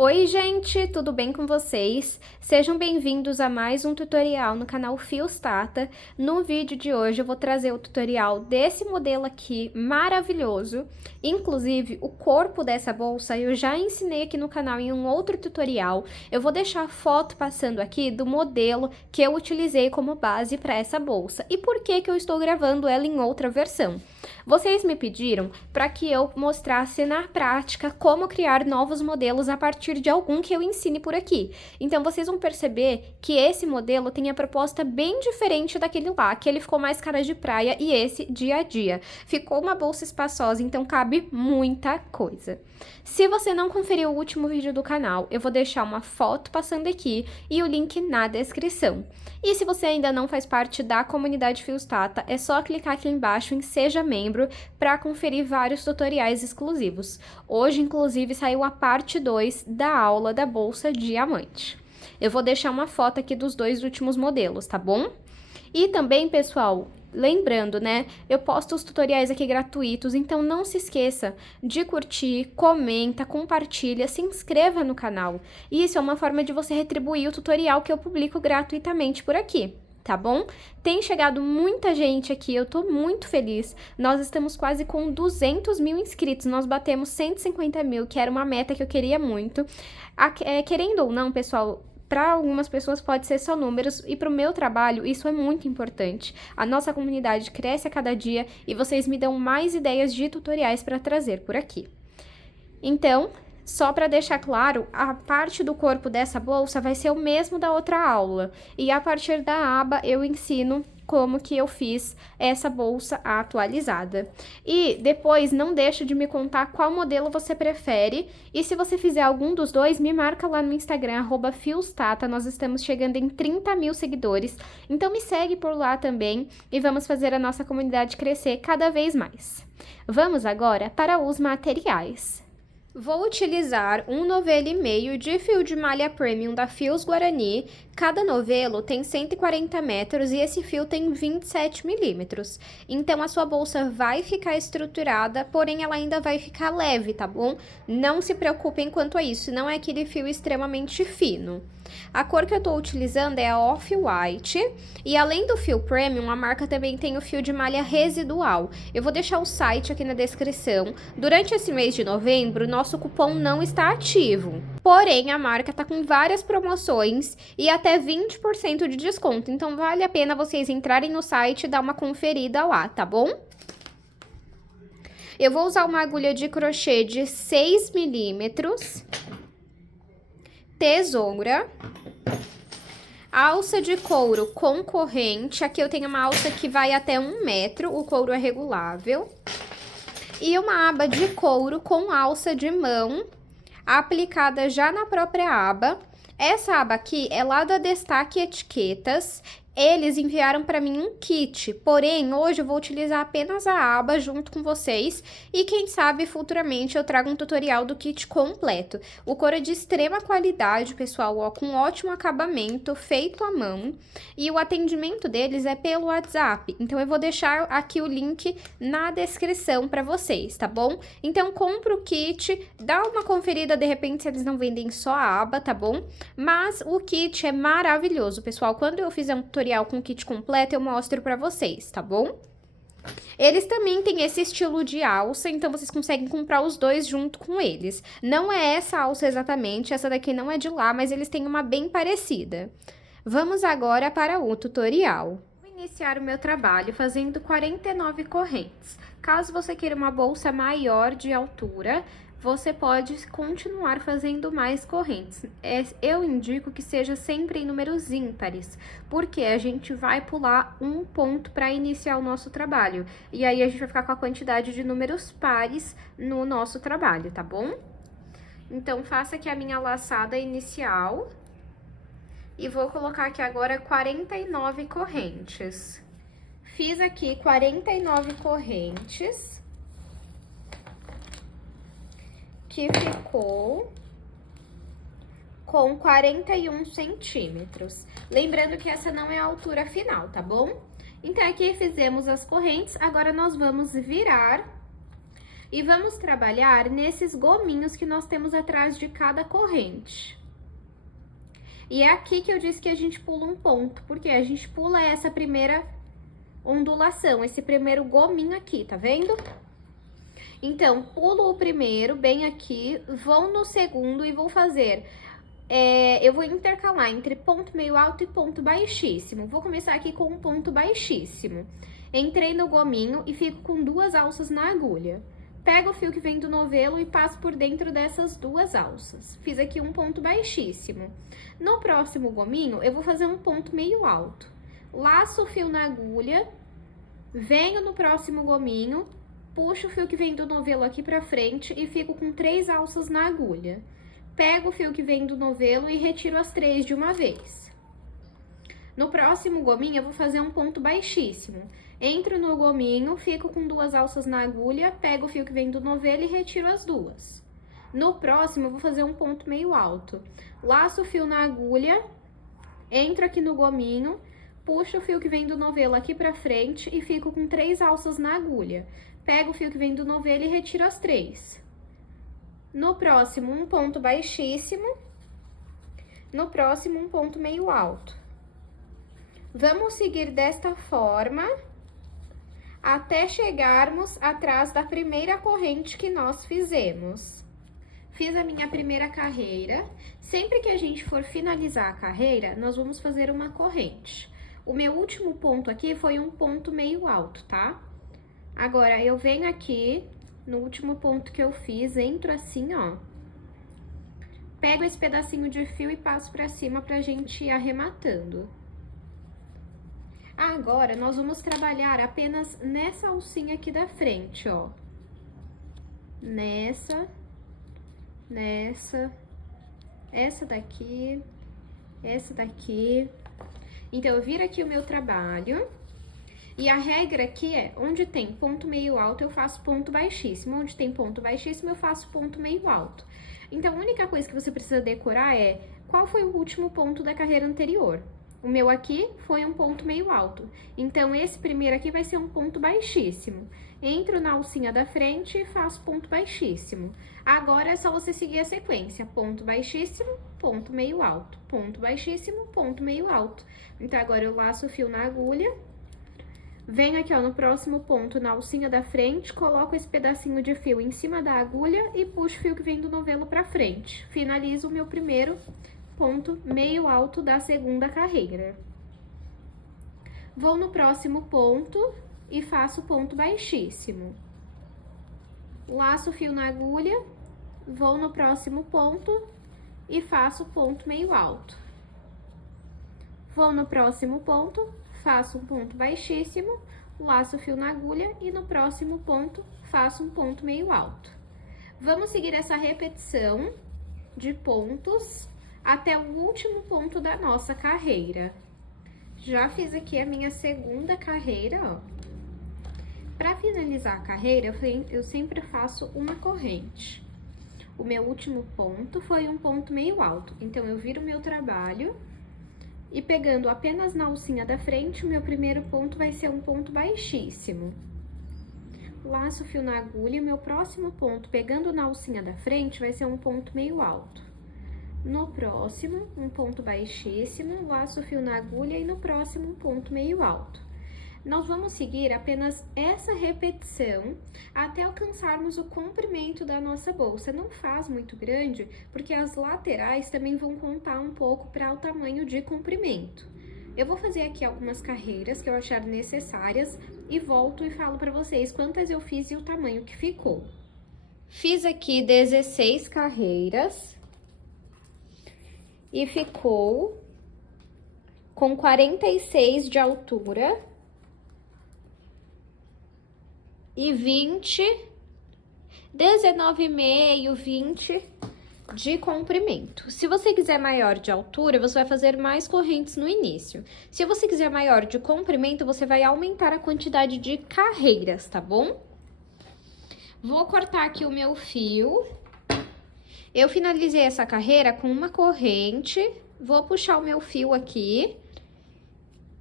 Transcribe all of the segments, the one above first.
Oi gente, tudo bem com vocês? Sejam bem-vindos a mais um tutorial no canal Fios Tata. No vídeo de hoje eu vou trazer o tutorial desse modelo aqui maravilhoso. Inclusive o corpo dessa bolsa eu já ensinei aqui no canal em um outro tutorial. Eu vou deixar a foto passando aqui do modelo que eu utilizei como base para essa bolsa. E por que que eu estou gravando ela em outra versão? Vocês me pediram para que eu mostrasse na prática como criar novos modelos a partir de algum que eu ensine por aqui. Então vocês vão perceber que esse modelo tem a proposta bem diferente daquele lá, que ele ficou mais cara de praia e esse dia a dia. Ficou uma bolsa espaçosa, então cabe muita coisa. Se você não conferiu o último vídeo do canal, eu vou deixar uma foto passando aqui e o link na descrição. E se você ainda não faz parte da comunidade Fios Tata, é só clicar aqui embaixo em Seja Membro para conferir vários tutoriais exclusivos. Hoje, inclusive, saiu a parte 2 da aula da bolsa diamante. Eu vou deixar uma foto aqui dos dois últimos modelos, tá bom? E também, pessoal, lembrando, né, eu posto os tutoriais aqui gratuitos, então não se esqueça de curtir, comenta, compartilha, se inscreva no canal. Isso é uma forma de você retribuir o tutorial que eu publico gratuitamente por aqui, tá bom? Tem chegado muita gente aqui, eu tô muito feliz. Nós estamos quase com 200 mil inscritos, nós batemos 150 mil, que era uma meta que eu queria muito. Querendo ou não, pessoal, para algumas pessoas pode ser só números e para o meu trabalho isso é muito importante. A nossa comunidade cresce a cada dia e vocês me dão mais ideias de tutoriais para trazer por aqui. Então, só para deixar claro, a parte do corpo dessa bolsa vai ser o mesmo da outra aula. E a partir da aba eu ensino como que eu fiz essa bolsa atualizada. E depois não deixa de me contar qual modelo você prefere. E se você fizer algum dos dois, me marca lá no Instagram, @fiostata. Nós estamos chegando em 30 mil seguidores. Então me segue por lá também e vamos fazer a nossa comunidade crescer cada vez mais. Vamos agora para os materiais. Vou utilizar um novelo e meio de fio de malha premium da Fios Guarani. Cada novelo tem 140 metros e esse fio tem 27 milímetros. Então a sua bolsa vai ficar estruturada, porém ela ainda vai ficar leve, tá bom? Não se preocupem quanto a isso, não é aquele fio extremamente fino. A cor que eu tô utilizando é a Off-White e além do fio premium, a marca também tem o fio de malha residual. Eu vou deixar o site aqui na descrição. Durante esse mês de novembro, nosso cupom não está ativo. Porém, a marca tá com várias promoções e até 20% de desconto. Então, vale a pena vocês entrarem no site e dar uma conferida lá, tá bom? Eu vou usar uma agulha de crochê de 6 milímetros. Tesoura, alça de couro com corrente, aqui eu tenho uma alça que vai até 1 metro, o couro é regulável, e uma aba de couro com alça de mão, aplicada já na própria aba. Essa aba aqui é lá da Destaque Etiquetas. Eles enviaram para mim um kit, porém, hoje eu vou utilizar apenas a aba junto com vocês e quem sabe futuramente eu trago um tutorial do kit completo. O couro é de extrema qualidade, pessoal, ó, com ótimo acabamento, feito à mão, e o atendimento deles é pelo WhatsApp, então eu vou deixar aqui o link na descrição para vocês, tá bom? Então compra o kit, dá uma conferida de repente se eles não vendem só a aba, tá bom? Mas o kit é maravilhoso, pessoal, quando eu fizer um tutorial com kit completo, eu mostro pra vocês, tá bom? Eles também têm esse estilo de alça, então vocês conseguem comprar os dois junto com eles. Não é essa alça exatamente, essa daqui não é de lá, mas eles têm uma bem parecida. Vamos agora para o tutorial. Vou iniciar o meu trabalho fazendo 49 correntes. Caso você queira uma bolsa maior de altura, você pode continuar fazendo mais correntes. Eu indico que seja sempre em números ímpares, porque a gente vai pular um ponto para iniciar o nosso trabalho. E aí a gente vai ficar com a quantidade de números pares no nosso trabalho, tá bom? Então, faça aqui a minha laçada inicial. E vou colocar aqui agora 49 correntes. Fiz aqui 49 correntes. Que ficou com 41 centímetros. Lembrando que essa não é a altura final, tá bom? Então, aqui fizemos as correntes, agora nós vamos virar E vamos trabalhar nesses gominhos que nós temos atrás de cada corrente. E é aqui que eu disse que a gente pula um ponto, porque a gente pula essa primeira ondulação, esse primeiro gominho aqui, tá vendo? Então, pulo o primeiro, bem aqui, vou no segundo e vou fazer... eu vou intercalar entre ponto meio alto e ponto baixíssimo. Vou começar aqui com um ponto baixíssimo. Entrei no gominho e fico com 2 alças na agulha. Pego o fio que vem do novelo e passo por dentro dessas 2 alças. Fiz aqui um ponto baixíssimo. No próximo gominho, eu vou fazer um ponto meio alto. Laço o fio na agulha, venho no próximo gominho, puxo o fio que vem do novelo aqui pra frente e fico com 3 alças na agulha. Pego o fio que vem do novelo e retiro as 3 de uma vez. No próximo gominho, eu vou fazer um ponto baixíssimo. Entro no gominho, fico com 2 alças na agulha, pego o fio que vem do novelo e retiro as 2. No próximo, eu vou fazer um ponto meio alto. Laço o fio na agulha, entro aqui no gominho, puxo o fio que vem do novelo aqui pra frente e fico com 3 alças na agulha. Pego o fio que vem do novelo e retiro as 3. No próximo, um ponto baixíssimo. No próximo, um ponto meio alto. Vamos seguir desta forma até chegarmos atrás da primeira corrente que nós fizemos. Fiz a minha primeira carreira. Sempre que a gente for finalizar a carreira, nós vamos fazer uma corrente. O meu último ponto aqui foi um ponto meio alto, tá? Agora, eu venho aqui no último ponto que eu fiz, entro assim, ó. Pego esse pedacinho de fio e passo pra cima pra gente ir arrematando. Agora, nós vamos trabalhar apenas nessa alcinha aqui da frente, ó. Nessa, essa daqui, essa daqui. Então, eu viro aqui o meu trabalho. E a regra aqui é, onde tem ponto meio alto, eu faço ponto baixíssimo. Onde tem ponto baixíssimo, eu faço ponto meio alto. Então, a única coisa que você precisa decorar é qual foi o último ponto da carreira anterior. O meu aqui foi um ponto meio alto. Então, esse primeiro aqui vai ser um ponto baixíssimo. Entro na alcinha da frente e faço ponto baixíssimo. Agora, é só você seguir a sequência. Ponto baixíssimo, ponto meio alto. Ponto baixíssimo, ponto meio alto. Então, agora eu laço o fio na agulha. Venho aqui, ó, no próximo ponto, na alcinha da frente, coloco esse pedacinho de fio em cima da agulha e puxo o fio que vem do novelo pra frente. Finalizo o meu primeiro ponto meio alto da segunda carreira. Vou no próximo ponto e faço ponto baixíssimo. Laço o fio na agulha, vou no próximo ponto e faço ponto meio alto. Vou no próximo ponto, faço um ponto baixíssimo, laço o fio na agulha e no próximo ponto faço um ponto meio alto. Vamos seguir essa repetição de pontos até o último ponto da nossa carreira. Já fiz aqui a minha segunda carreira, ó. Para finalizar a carreira, eu sempre faço uma corrente. O meu último ponto foi um ponto meio alto, então eu viro o meu trabalho e pegando apenas na alcinha da frente, o meu primeiro ponto vai ser um ponto baixíssimo. Laço o fio na agulha e o meu próximo ponto, pegando na alcinha da frente, vai ser um ponto meio alto. No próximo, um ponto baixíssimo, laço o fio na agulha e no próximo, um ponto meio alto. Nós vamos seguir apenas essa repetição até alcançarmos o comprimento da nossa bolsa. Não faz muito grande, porque as laterais também vão contar um pouco para o tamanho de comprimento. Eu vou fazer aqui algumas carreiras que eu achar necessárias e volto e falo para vocês quantas eu fiz e o tamanho que ficou. Fiz aqui 16 carreiras. E ficou com 46 de altura e 19,5, 20 de comprimento. Se você quiser maior de altura, você vai fazer mais correntes no início. Se você quiser maior de comprimento, você vai aumentar a quantidade de carreiras, tá bom? Vou cortar aqui o meu fio. Eu finalizei essa carreira com uma corrente, vou puxar o meu fio aqui.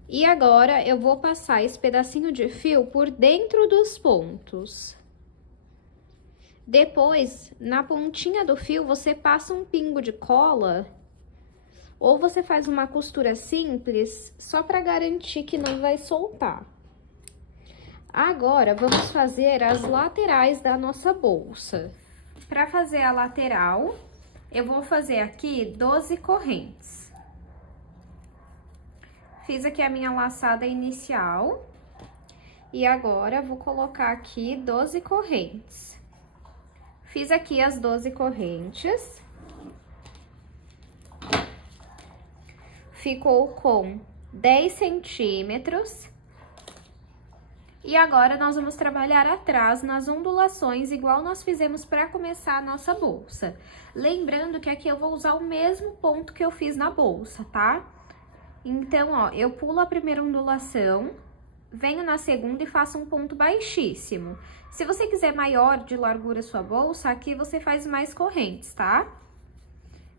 E agora, eu vou passar esse pedacinho de fio por dentro dos pontos. Depois, na pontinha do fio, você passa um pingo de cola, ou você faz uma costura simples, só para garantir que não vai soltar. Agora, vamos fazer as laterais da nossa bolsa. Para fazer a lateral, eu vou fazer aqui 12 correntes. Fiz aqui a minha laçada inicial. E agora, vou colocar aqui 12 correntes. Fiz aqui as 12 correntes. Ficou com 10 centímetros. E agora, nós vamos trabalhar atrás nas ondulações, igual nós fizemos para começar a nossa bolsa. Lembrando que aqui eu vou usar o mesmo ponto que eu fiz na bolsa, tá? Então, ó, eu pulo a primeira ondulação, venho na segunda e faço um ponto baixíssimo. Se você quiser maior de largura sua bolsa, aqui você faz mais correntes, tá?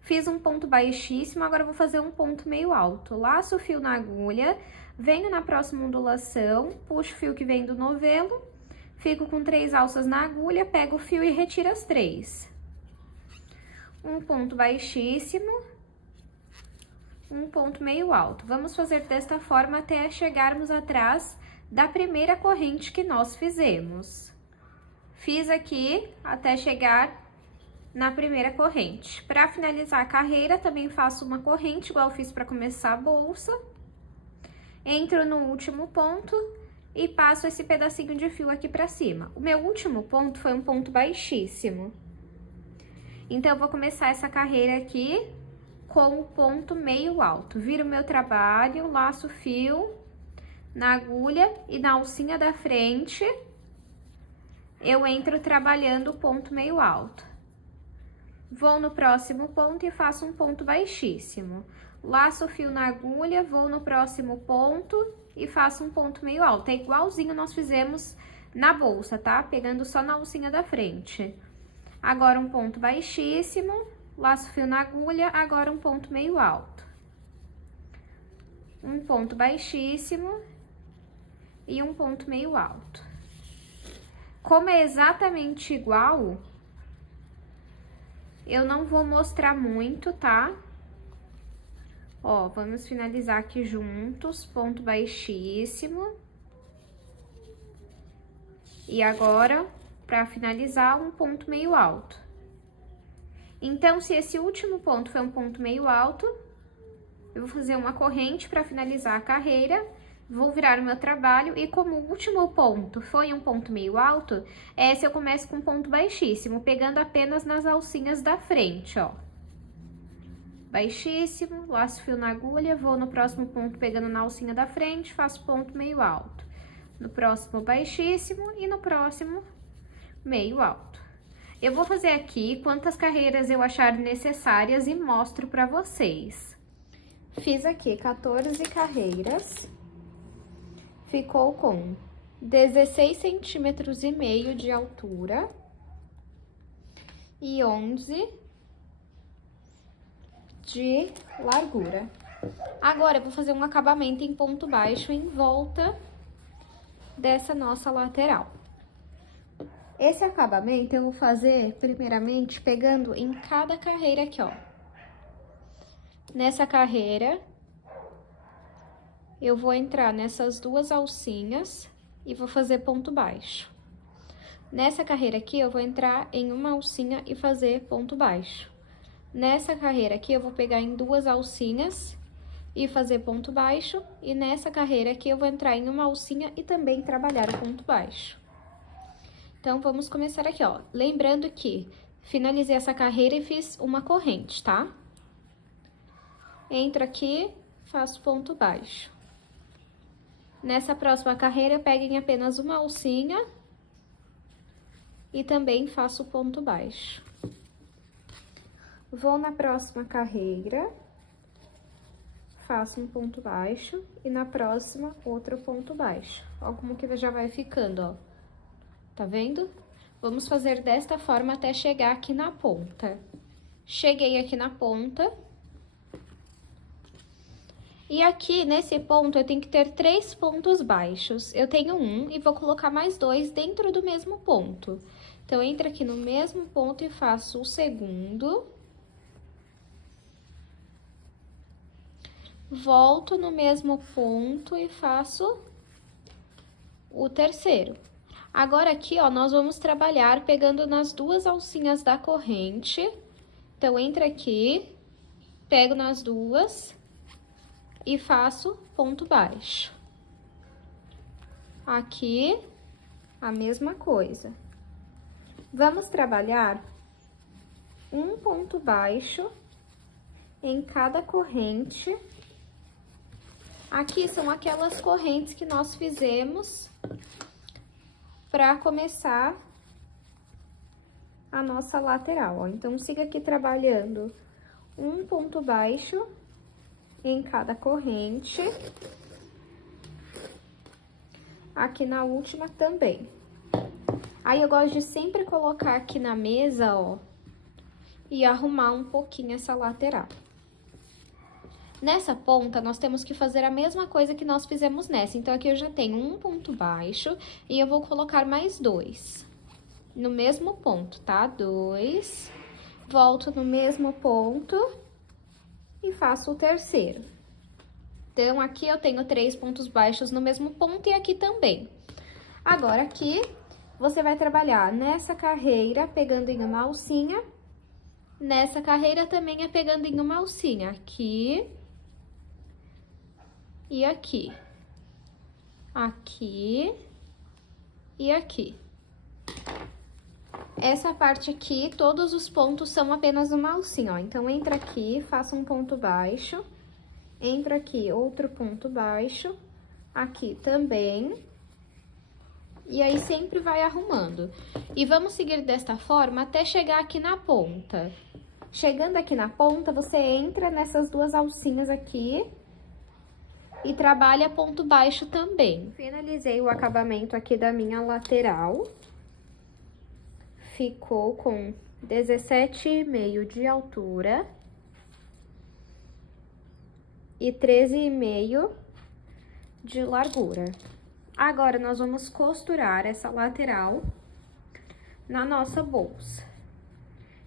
Fiz um ponto baixíssimo, agora eu vou fazer um ponto meio alto. Laço o fio na agulha, venho na próxima ondulação, puxo o fio que vem do novelo, fico com 3 alças na agulha, pego o fio e retiro as 3. Um ponto baixíssimo, um ponto meio alto. Vamos fazer desta forma até chegarmos atrás da primeira corrente que nós fizemos. Fiz aqui até chegar na primeira corrente. Para finalizar a carreira, também faço uma corrente, igual eu fiz para começar a bolsa. Entro no último ponto e passo esse pedacinho de fio aqui para cima. O meu último ponto foi um ponto baixíssimo. Então, eu vou começar essa carreira aqui com o ponto meio alto. Viro o meu trabalho, laço o fio na agulha e na alcinha da frente, eu entro trabalhando o ponto meio alto. Vou no próximo ponto e faço um ponto baixíssimo. Laço o fio na agulha, vou no próximo ponto e faço um ponto meio alto. É igualzinho nós fizemos na bolsa, tá? Pegando só na alcinha da frente. Agora um ponto baixíssimo, laço o fio na agulha, agora um ponto meio alto. Um ponto baixíssimo e um ponto meio alto. Como é exatamente igual, eu não vou mostrar muito, tá? Ó, vamos finalizar aqui juntos, ponto baixíssimo. E agora, para finalizar, um ponto meio alto. Então, se esse último ponto foi um ponto meio alto, eu vou fazer uma corrente para finalizar a carreira, vou virar o meu trabalho e como o último ponto foi um ponto meio alto, essa eu começo com um ponto baixíssimo, pegando apenas nas alcinhas da frente, ó. Baixíssimo, laço o fio na agulha, vou no próximo ponto pegando na alcinha da frente, faço ponto meio alto. No próximo baixíssimo e no próximo meio alto. Eu vou fazer aqui quantas carreiras eu achar necessárias e mostro pra vocês. Fiz aqui 14 carreiras. Ficou com 16 centímetros e meio de altura e 11 de largura. Agora, eu vou fazer um acabamento em ponto baixo em volta dessa nossa lateral. Esse acabamento eu vou fazer, primeiramente, pegando em cada carreira aqui, ó. Nessa carreira, eu vou entrar nessas duas alcinhas e vou fazer ponto baixo. Nessa carreira aqui, eu vou entrar em uma alcinha e fazer ponto baixo. Nessa carreira aqui, eu vou pegar em duas alcinhas e fazer ponto baixo. E nessa carreira aqui, eu vou entrar em uma alcinha e também trabalhar o ponto baixo. Então, vamos começar aqui, ó. Lembrando que finalizei essa carreira e fiz uma corrente, tá? Entro aqui, faço ponto baixo. Nessa próxima carreira, eu pego em apenas uma alcinha e também faço ponto baixo. Vou na próxima carreira, faço um ponto baixo e na próxima outro ponto baixo. Ó como que já vai ficando, ó. Tá vendo? Vamos fazer desta forma até chegar aqui na ponta. Cheguei aqui na ponta. E aqui, nesse ponto, eu tenho que ter 3 pontos baixos. Eu tenho um e vou colocar mais 2 dentro do mesmo ponto. Então, entra aqui no mesmo ponto e faço o segundo. Volto no mesmo ponto e faço o terceiro. Agora, aqui, ó, nós vamos trabalhar pegando nas duas alcinhas da corrente. Então, entra aqui, pego nas duas e faço ponto baixo. Aqui, a mesma coisa. Vamos trabalhar um ponto baixo em cada corrente. Aqui são aquelas correntes que nós fizemos para começar a nossa lateral, ó. Então, siga aqui trabalhando um ponto baixo em cada corrente. Aqui na última também. Aí, eu gosto de sempre colocar aqui na mesa, ó, e arrumar um pouquinho essa lateral. Nessa ponta, nós temos que fazer a mesma coisa que nós fizemos nessa. Então, aqui eu já tenho um ponto baixo e eu vou colocar mais dois. No mesmo ponto, tá? Dois. Volto no mesmo ponto e faço o terceiro. Então, aqui eu tenho 3 pontos baixos no mesmo ponto e aqui também. Agora, aqui, você vai trabalhar nessa carreira, pegando em uma alcinha. Nessa carreira também é pegando em uma alcinha. Aqui e aqui. Aqui e aqui. Essa parte aqui, todos os pontos são apenas uma alcinha, ó. Então, entra aqui, faça um ponto baixo. Entra aqui, outro ponto baixo. Aqui também. E aí, sempre vai arrumando. E vamos seguir desta forma até chegar aqui na ponta. Chegando aqui na ponta, você entra nessas duas alcinhas aqui e trabalha ponto baixo também. Finalizei o acabamento aqui da minha lateral. Ficou com 17,5 de altura e 13,5 de largura. Agora, nós vamos costurar essa lateral na nossa bolsa.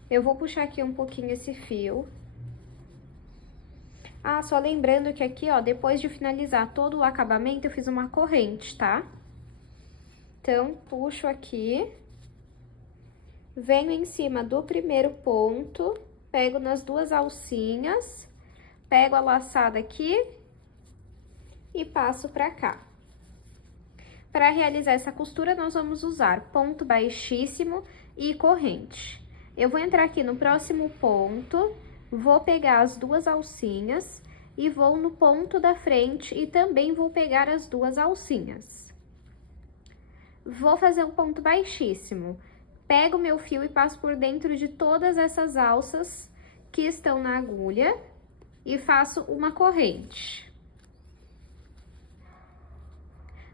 Eu vou puxar aqui um pouquinho esse fio. Ah, só lembrando que aqui, ó, depois de finalizar todo o acabamento, eu fiz uma corrente, tá? Então, puxo aqui, venho em cima do primeiro ponto, pego nas duas alcinhas, pego a laçada aqui e passo pra cá. Para realizar essa costura, nós vamos usar ponto baixíssimo e corrente. Eu vou entrar aqui no próximo ponto, vou pegar as duas alcinhas e vou no ponto da frente e também vou pegar as duas alcinhas. Vou fazer um ponto baixíssimo. Pego meu fio e passo por dentro de todas essas alças que estão na agulha e faço uma corrente.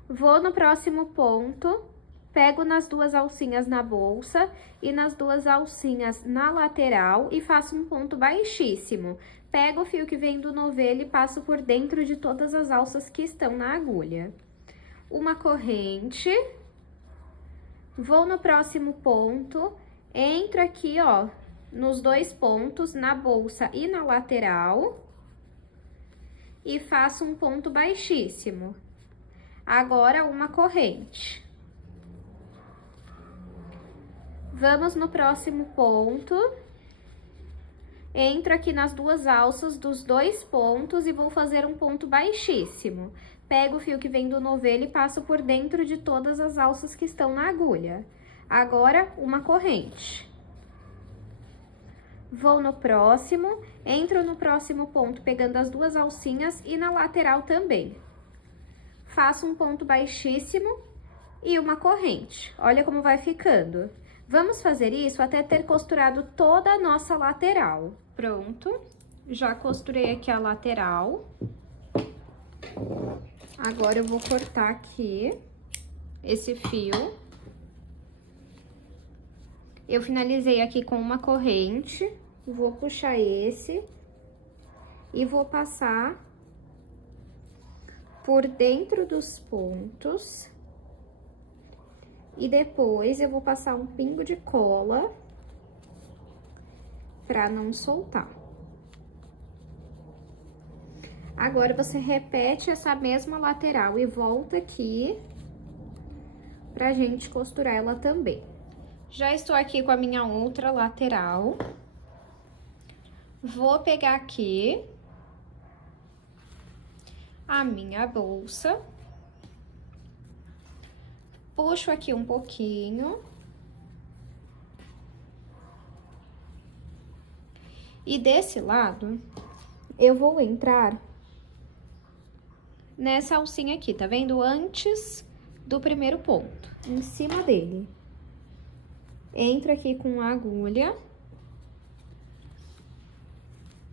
Vou no próximo ponto, pego nas duas alcinhas na bolsa e nas duas alcinhas na lateral e faço um ponto baixíssimo. Pego o fio que vem do novelo e passo por dentro de todas as alças que estão na agulha. Uma corrente. Vou no próximo ponto, entro aqui, ó, nos dois pontos, na bolsa e na lateral, e faço um ponto baixíssimo. Agora, uma corrente. Vamos no próximo ponto. Entro aqui nas duas alças dos dois pontos e vou fazer um ponto baixíssimo. Pego o fio que vem do novelo e passo por dentro de todas as alças que estão na agulha. Agora, uma corrente. Vou no próximo, entro no próximo ponto pegando as duas alcinhas e na lateral também. Faço um ponto baixíssimo e uma corrente. Olha como vai ficando. Vamos fazer isso até ter costurado toda a nossa lateral. Pronto, já costurei aqui a lateral. Agora, eu vou cortar aqui esse fio. Eu finalizei aqui com uma corrente, vou puxar esse e vou passar por dentro dos pontos E depois eu vou passar um pingo de cola pra não soltar. Agora, você repete essa mesma lateral e volta aqui pra gente costurar ela também. Já estou aqui com a minha outra lateral. Vou pegar aqui a minha bolsa. Puxo aqui um pouquinho. E desse lado, eu vou entrar nessa alcinha aqui, tá vendo? Antes do primeiro ponto, em cima dele. Entro aqui com a agulha.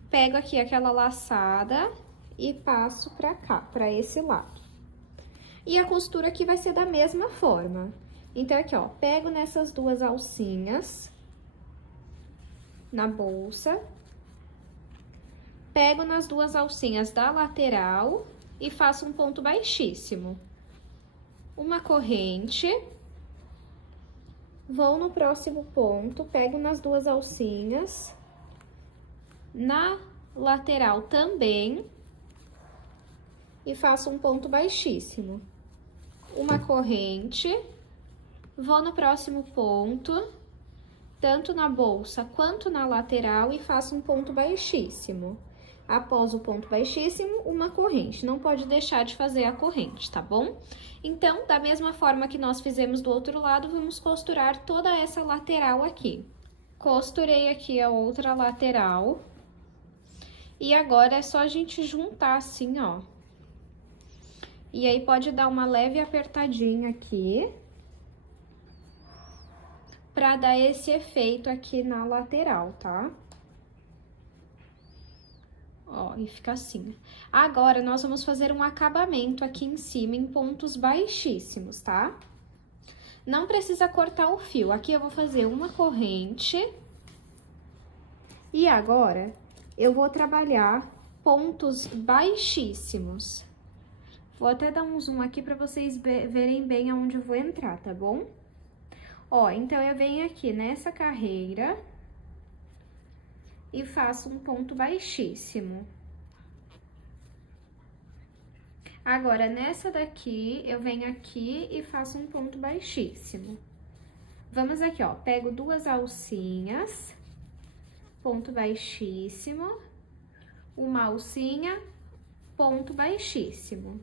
Pego aqui aquela laçada e passo pra cá, pra esse lado. E a costura aqui vai ser da mesma forma. Então, aqui, ó, pego nessas duas alcinhas, na bolsa, pego nas duas alcinhas da lateral e faço um ponto baixíssimo. Uma corrente, vou no próximo ponto, pego nas duas alcinhas, na lateral também, e faço um ponto baixíssimo. Uma corrente, vou no próximo ponto, tanto na bolsa quanto na lateral, e faço um ponto baixíssimo. Após o ponto baixíssimo, uma corrente. Não pode deixar de fazer a corrente, tá bom? Então, da mesma forma que nós fizemos do outro lado, vamos costurar toda essa lateral aqui. Costurei aqui a outra lateral. E agora é só a gente juntar assim, ó. E aí, pode dar uma leve apertadinha aqui, pra dar esse efeito aqui na lateral, tá? Ó, e fica assim. Agora, nós vamos fazer um acabamento aqui em cima, em pontos baixíssimos, tá? Não precisa cortar o fio. Aqui eu vou fazer uma corrente. E agora, eu vou trabalhar pontos baixíssimos. Vou até dar um zoom aqui pra vocês verem bem aonde eu vou entrar, tá bom? Ó, então, eu venho aqui nessa carreira e faço um ponto baixíssimo. Agora, nessa daqui, eu venho aqui e faço um ponto baixíssimo. Vamos aqui, ó, pego duas alcinhas, ponto baixíssimo, uma alcinha, ponto baixíssimo.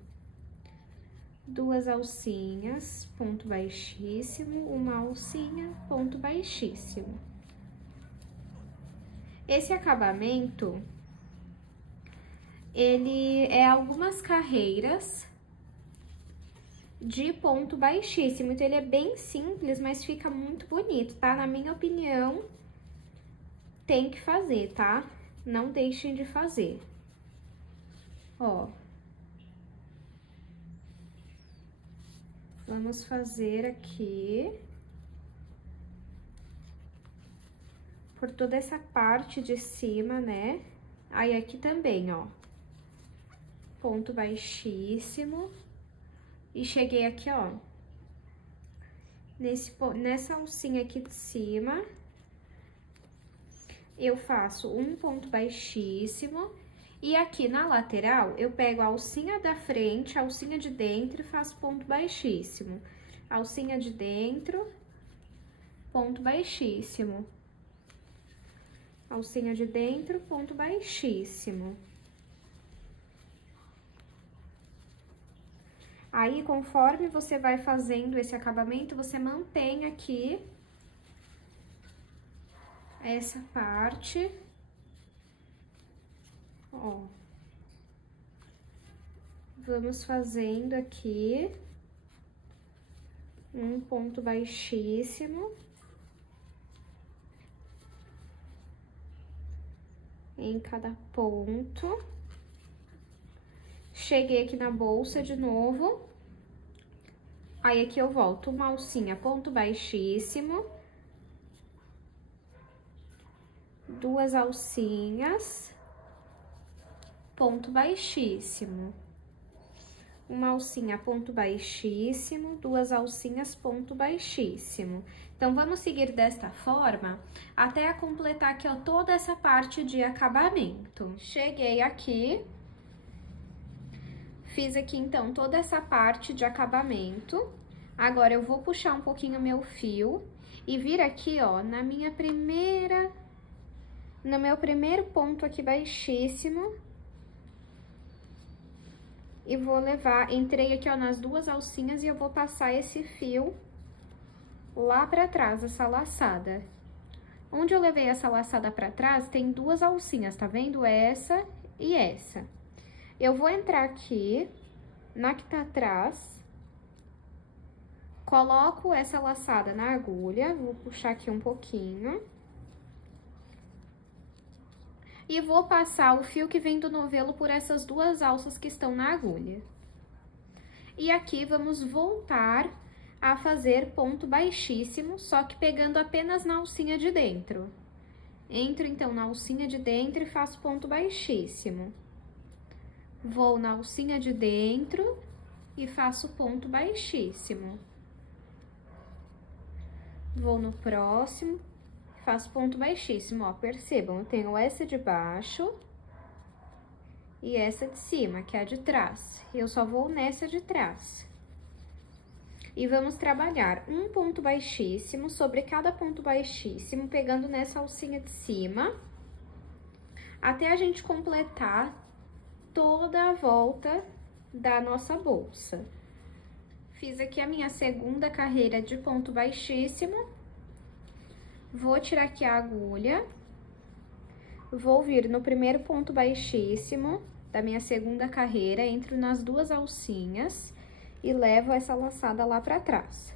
Duas alcinhas, ponto baixíssimo, uma alcinha, ponto baixíssimo. Esse acabamento, ele é algumas carreiras de ponto baixíssimo. Então, ele é bem simples, mas fica muito bonito, tá? Na minha opinião, tem que fazer, tá? Não deixem de fazer. Ó. Vamos fazer aqui por toda essa parte de cima, né? Aí, aqui também, ó. Ponto baixíssimo. E cheguei aqui, ó. Nessa alcinha aqui de cima, eu faço um ponto baixíssimo. E aqui na lateral, eu pego a alcinha da frente, a alcinha de dentro e faço ponto baixíssimo. Alcinha de dentro, ponto baixíssimo. Alcinha de dentro, ponto baixíssimo. Aí, conforme você vai fazendo esse acabamento, você mantém aqui essa parte. Ó. Vamos fazendo aqui um ponto baixíssimo. Em cada ponto. Cheguei aqui na bolsa de novo. Aí, aqui eu volto uma alcinha, ponto baixíssimo. Duas alcinhas. Ponto baixíssimo. uma alcinha ponto baixíssimo, 2 alcinhas ponto baixíssimo. Então, vamos seguir desta forma até completar aqui, ó, toda essa parte de acabamento. Cheguei aqui, fiz aqui, então, toda essa parte de acabamento. Agora, eu vou puxar um pouquinho meu fio e vir aqui, ó, no meu primeiro ponto aqui baixíssimo. E vou levar, entrei aqui, ó, nas 2 alcinhas e eu vou passar esse fio lá pra trás, essa laçada. Onde eu levei essa laçada pra trás, tem 2 alcinhas, tá vendo? Essa e essa. Eu vou entrar aqui, na que tá atrás, coloco essa laçada na agulha, vou puxar aqui um pouquinho. E vou passar o fio que vem do novelo por essas 2 alças que estão na agulha. E aqui vamos voltar a fazer ponto baixíssimo, só que pegando apenas na alcinha de dentro. Entro, então, na alcinha de dentro e faço ponto baixíssimo. Vou na alcinha de dentro e faço ponto baixíssimo. Vou no próximo, faço ponto baixíssimo, ó, percebam, eu tenho essa de baixo e essa de cima, que é a de trás. Eu só vou nessa de trás. E vamos trabalhar um ponto baixíssimo sobre cada ponto baixíssimo, pegando nessa alcinha de cima, até a gente completar toda a volta da nossa bolsa. Fiz aqui a minha segunda carreira de ponto baixíssimo, vou tirar aqui a agulha, vou vir no primeiro ponto baixíssimo da minha segunda carreira, entro nas 2 alcinhas e levo essa laçada lá pra trás.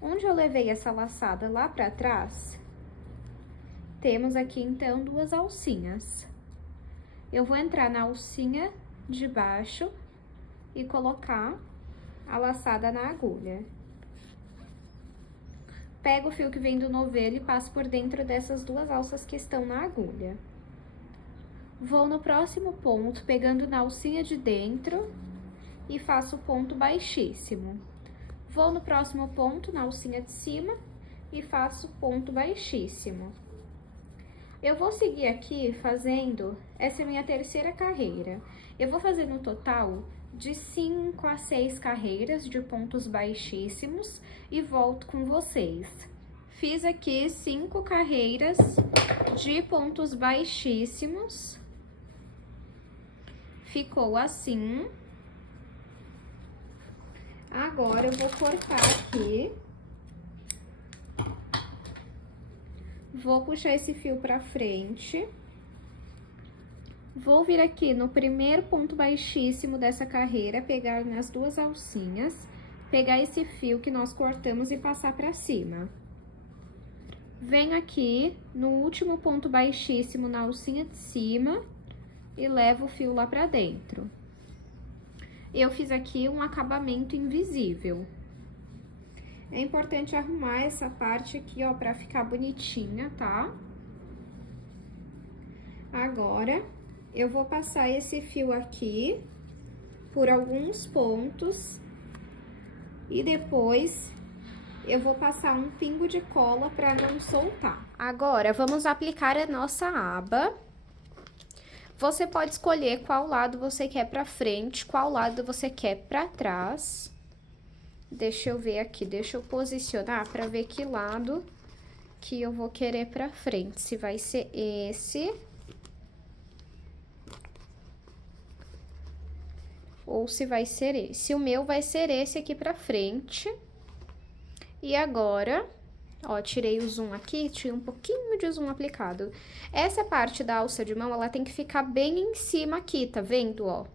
Onde eu levei essa laçada lá pra trás, temos aqui, então, 2 alcinhas. Eu vou entrar na alcinha de baixo e colocar a laçada na agulha. Pego o fio que vem do novelo e passo por dentro dessas 2 alças que estão na agulha. Vou no próximo ponto, pegando na alcinha de dentro e faço ponto baixíssimo. Vou no próximo ponto, na alcinha de cima, e faço ponto baixíssimo. Eu vou seguir aqui fazendo, essa é a minha terceira carreira. Eu vou fazer no total de 5 a 6 carreiras de pontos baixíssimos e volto com vocês. Fiz aqui 5 carreiras de pontos baixíssimos. Ficou assim. Agora, eu vou cortar aqui. Vou puxar esse fio pra frente. Vou vir aqui no primeiro ponto baixíssimo dessa carreira, pegar nas 2 alcinhas, pegar esse fio que nós cortamos e passar pra cima. Venho aqui no último ponto baixíssimo na alcinha de cima e levo o fio lá pra dentro. Eu fiz aqui um acabamento invisível. É importante arrumar essa parte aqui, ó, pra ficar bonitinha, tá? Agora, eu vou passar esse fio aqui por alguns pontos e depois eu vou passar um pingo de cola pra não soltar. Agora, vamos aplicar a nossa aba. Você pode escolher qual lado você quer pra frente, qual lado você quer pra trás. Deixa eu ver aqui, deixa eu posicionar pra ver que lado que eu vou querer pra frente. Se vai ser esse ou se vai ser esse. O meu vai ser esse aqui pra frente. E agora, ó, tirei o zoom aqui, tinha um pouquinho de zoom aplicado. Essa parte da alça de mão, ela tem que ficar bem em cima aqui, tá vendo, ó?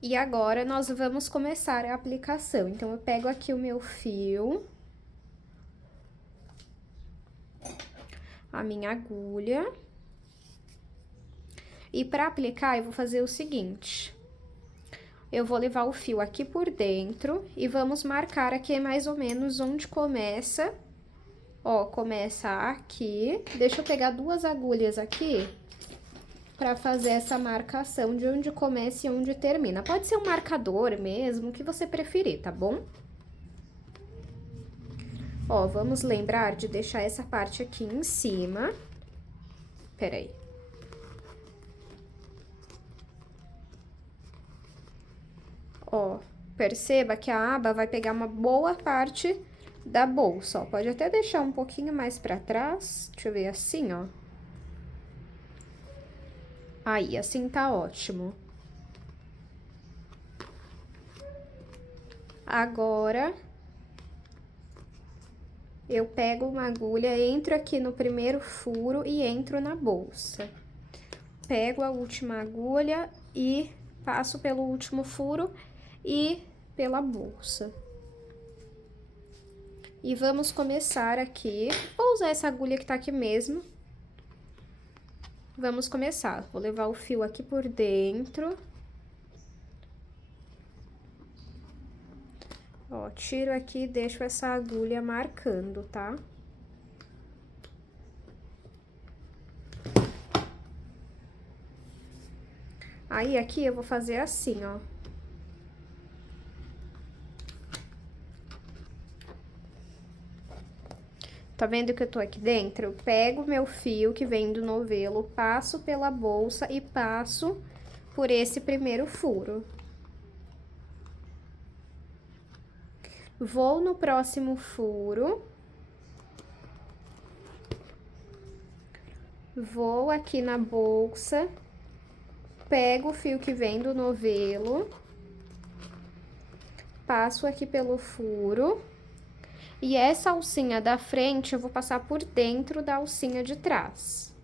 E agora, nós vamos começar a aplicação. Então, eu pego aqui o meu fio, a minha agulha. E pra aplicar, eu vou fazer o seguinte: eu vou levar o fio aqui por dentro e vamos marcar aqui mais ou menos onde começa. Ó, começa aqui. Deixa eu pegar 2 agulhas aqui para fazer essa marcação de onde começa e onde termina. Pode ser um marcador mesmo, o que você preferir, tá bom? Ó, vamos lembrar de deixar essa parte aqui em cima. Peraí. Ó, perceba que a aba vai pegar uma boa parte da bolsa, ó. Pode até deixar um pouquinho mais pra trás. Deixa eu ver, assim, ó. Aí, assim tá ótimo. Agora, eu pego uma agulha, entro aqui no primeiro furo e entro na bolsa. Pego a última agulha e passo pelo último furo e pela bolsa. E vamos começar aqui. Vou usar essa agulha que tá aqui mesmo. Vamos começar. Vou levar o fio aqui por dentro. Ó, tiro aqui e deixo essa agulha marcando, tá? Aí, aqui eu vou fazer assim, ó. Tá vendo que eu tô aqui dentro? Eu pego o meu fio que vem do novelo, passo pela bolsa e passo por esse primeiro furo. Vou no próximo furo. Vou aqui na bolsa, pego o fio que vem do novelo, passo aqui pelo furo, e essa alcinha da frente eu vou passar por dentro da alcinha de trás.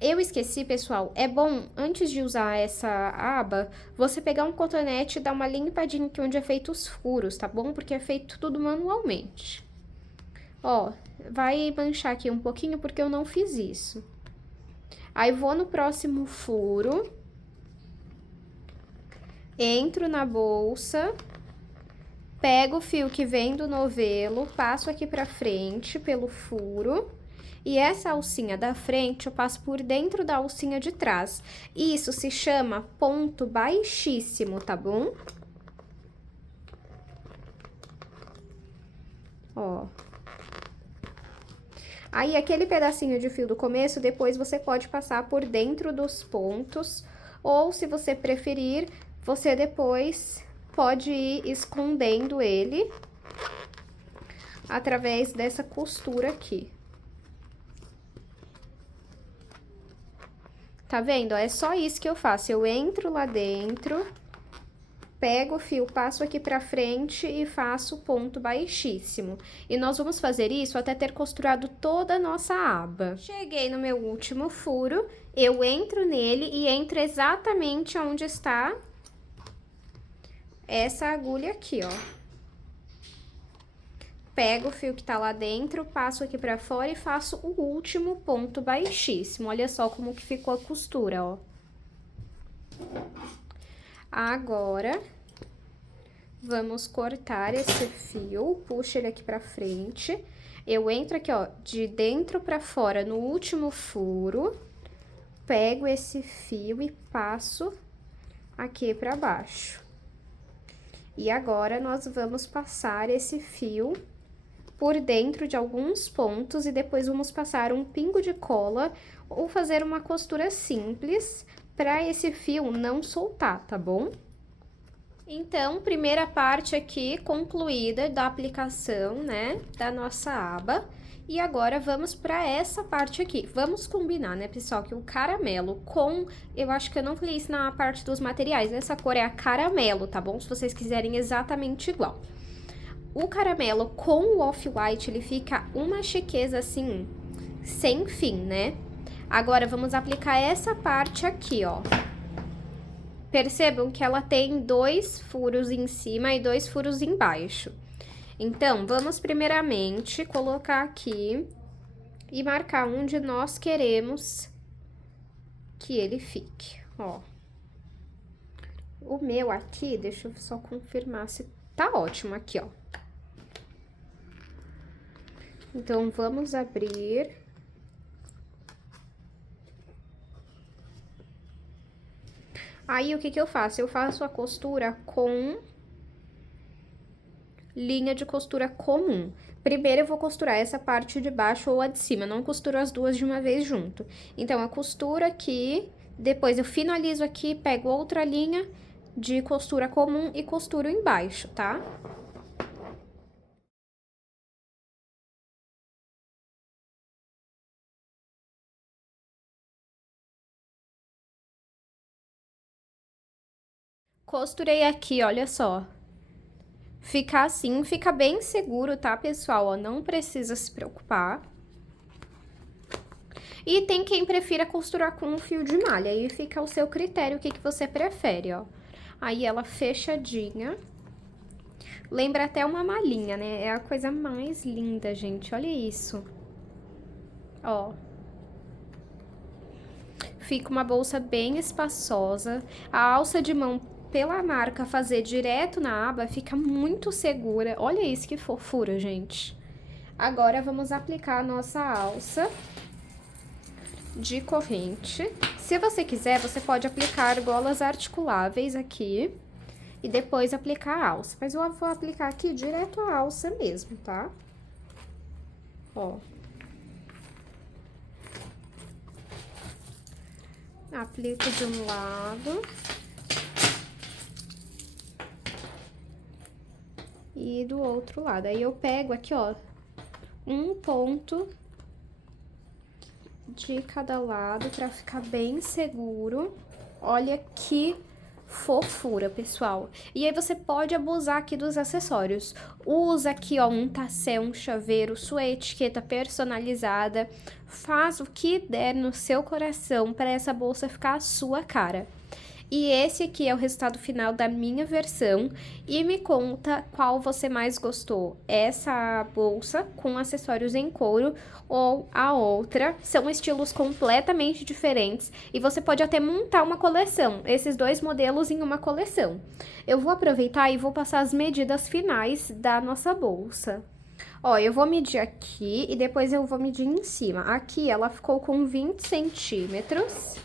Eu esqueci, pessoal, é bom, antes de usar essa aba, você pegar um cotonete e dar uma limpadinha aqui onde é feito os furos, tá bom? Porque é feito tudo manualmente. Ó, vai manchar aqui um pouquinho porque eu não fiz isso. Aí, vou no próximo furo, entro na bolsa, pego o fio que vem do novelo, passo aqui pra frente pelo furo, e essa alcinha da frente eu passo por dentro da alcinha de trás. Isso se chama ponto baixíssimo, tá bom? Ó. Aí, aquele pedacinho de fio do começo, depois você pode passar por dentro dos pontos, ou se você preferir, você depois pode ir escondendo ele através dessa costura aqui. Tá vendo? É só isso que eu faço. Eu entro lá dentro, pego o fio, passo aqui pra frente e faço ponto baixíssimo. E nós vamos fazer isso até ter costurado toda a nossa aba. Cheguei no meu último furo, eu entro nele e entro exatamente onde está essa agulha aqui, ó. Pego o fio que tá lá dentro, passo aqui pra fora e faço o último ponto baixíssimo. Olha só como que ficou a costura, ó. Agora, vamos cortar esse fio, puxa ele aqui pra frente. Eu entro aqui, ó, de dentro pra fora no último furo, pego esse fio e passo aqui pra baixo. E agora, nós vamos passar esse fio por dentro de alguns pontos e depois vamos passar um pingo de cola ou fazer uma costura simples para esse fio não soltar, tá bom? Então, primeira parte aqui concluída da aplicação, né, da nossa aba. E agora, vamos para essa parte aqui. Vamos combinar, né, pessoal, que o caramelo com... Eu acho que eu não falei isso na parte dos materiais. Essa cor é a caramelo, tá bom? Se vocês quiserem exatamente igual. O caramelo com o off-white, ele fica uma chiqueza, assim, sem fim, né? Agora, vamos aplicar essa parte aqui, ó. Percebam que ela tem 2 furos em cima e 2 furos embaixo. Então, vamos primeiramente colocar aqui e marcar onde nós queremos que ele fique, ó. O meu aqui, deixa eu só confirmar se tá ótimo aqui, ó. Então, vamos abrir. Aí, o que que eu faço? Eu faço a costura com linha de costura comum. Primeiro eu vou costurar essa parte de baixo ou a de cima, não costuro as duas de uma vez junto. Então, eu costuro aqui, depois eu finalizo aqui, pego outra linha de costura comum e costuro embaixo, tá? Costurei aqui, olha só. Fica assim, fica bem seguro, tá, pessoal? Ó, não precisa se preocupar. E tem quem prefira costurar com um fio de malha, aí fica ao seu critério o que que você prefere, ó. Aí ela fechadinha. Lembra até uma malinha, né? É a coisa mais linda, gente. Olha isso. Ó. Fica uma bolsa bem espaçosa. A alça de mão, pela marca fazer direto na aba, fica muito segura. Olha isso que fofura, gente. Agora, vamos aplicar a nossa alça de corrente. Se você quiser, você pode aplicar argolas articuláveis aqui e depois aplicar a alça. Mas eu vou aplicar aqui direto a alça mesmo, tá? Ó. Aplico de um lado. E do outro lado. Aí, eu pego aqui, ó, um ponto de cada lado pra ficar bem seguro. Olha que fofura, pessoal. E aí, você pode abusar aqui dos acessórios. Usa aqui, ó, um tassel, um chaveiro, sua etiqueta personalizada. Faz o que der no seu coração para essa bolsa ficar a sua cara. E esse aqui é o resultado final da minha versão. E me conta qual você mais gostou. Essa bolsa com acessórios em couro ou a outra. São estilos completamente diferentes. E você pode até montar uma coleção. Esses dois modelos em uma coleção. Eu vou aproveitar e vou passar as medidas finais da nossa bolsa. Ó, eu vou medir aqui e depois eu vou medir em cima. Aqui ela ficou com 20 centímetros.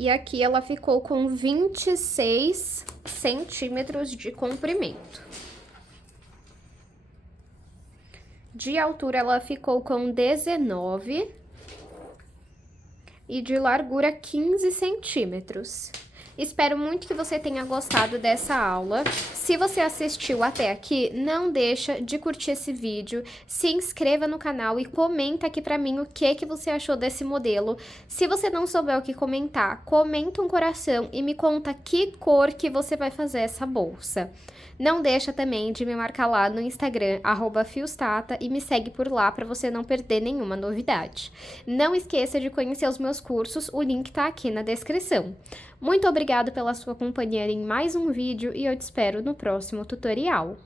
E aqui ela ficou com 26 centímetros de comprimento. De altura ela ficou com 19 e de largura 15 centímetros. Espero muito que você tenha gostado dessa aula. Se você assistiu até aqui, não deixa de curtir esse vídeo, se inscreva no canal e comenta aqui pra mim o que você achou desse modelo. Se você não souber o que comentar, comenta um coração e me conta que cor que você vai fazer essa bolsa. Não deixa também de me marcar lá no Instagram, @fiostata, e me segue por lá para você não perder nenhuma novidade. Não esqueça de conhecer os meus cursos, o link tá aqui na descrição. Muito obrigada pela sua companhia em mais um vídeo e eu te espero no próximo tutorial.